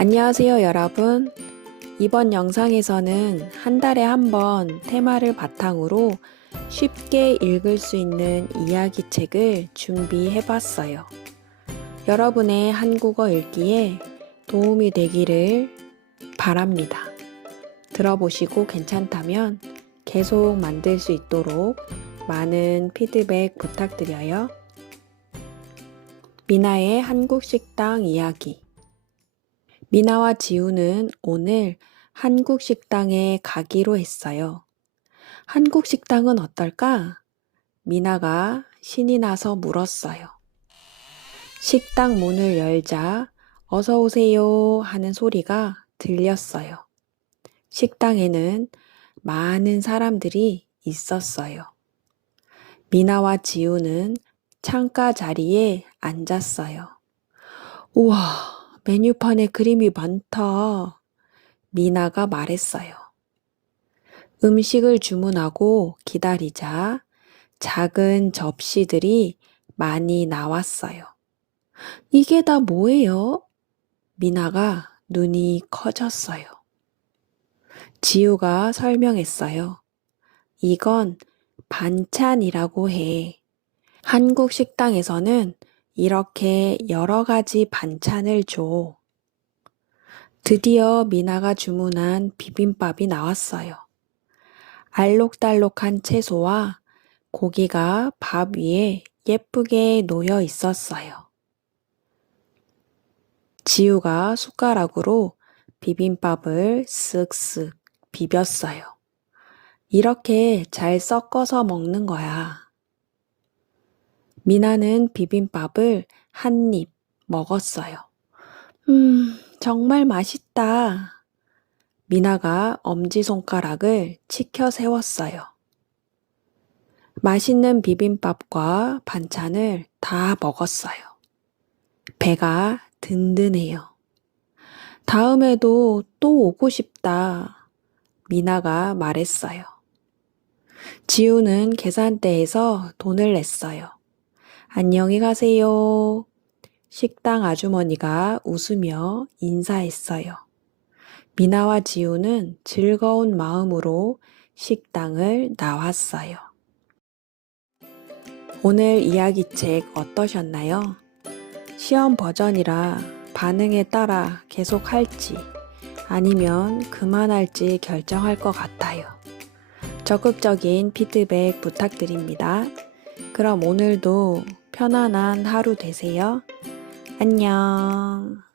안녕하세요, 여러분. 이번 영상에서는 한 달에 한 번 테마를 바탕으로 쉽게 읽을 수 있는 이야기책을 준비해 봤어요. 여러분의 한국어 읽기에 도움이 되기를 바랍니다. 들어보시고 괜찮다면 계속 만들 수 있도록 많은 피드백 부탁드려요. 미나의 한국 식당 이야기. 미나와 지우는 오늘 한국 식당에 가기로 했어요. 한국 식당은 어떨까? 미나가 신이 나서 물었어요. 식당 문을 열자 어서 오세요 하는 소리가 들렸어요. 식당에는 많은 사람들이 있었어요. 미나와 지우는 창가 자리에 앉았어요. 우와! 메뉴판에 그림이 많다. 미나가 말했어요. 음식을 주문하고 기다리자 작은 접시들이 많이 나왔어요. 이게 다 뭐예요? 미나가 눈이 커졌어요. 지우가 설명했어요. 이건 반찬이라고 해. 한국 식당에서는 이렇게 여러 가지 반찬을 줘. 드디어 미나가 주문한 비빔밥이 나왔어요. 알록달록한 채소와 고기가 밥 위에 예쁘게 놓여 있었어요. 지우가 숟가락으로 비빔밥을 쓱쓱 비볐어요. 이렇게 잘 섞어서 먹는 거야. 미나는 비빔밥을 한 입 먹었어요. 정말 맛있다. 미나가 엄지손가락을 치켜 세웠어요. 맛있는 비빔밥과 반찬을 다 먹었어요. 배가 든든해요. 다음에도 또 오고 싶다. 미나가 말했어요. 지우는 계산대에서 돈을 냈어요. 안녕히 가세요. 식당 아주머니가 웃으며 인사했어요. 미나와 지우는 즐거운 마음으로 식당을 나왔어요. 오늘 이야기책 어떠셨나요? 시험 버전이라 반응에 따라 계속 할지 아니면 그만할지 결정할 것 같아요. 적극적인 피드백 부탁드립니다. 그럼 오늘도 편안한 하루 되세요. 안녕.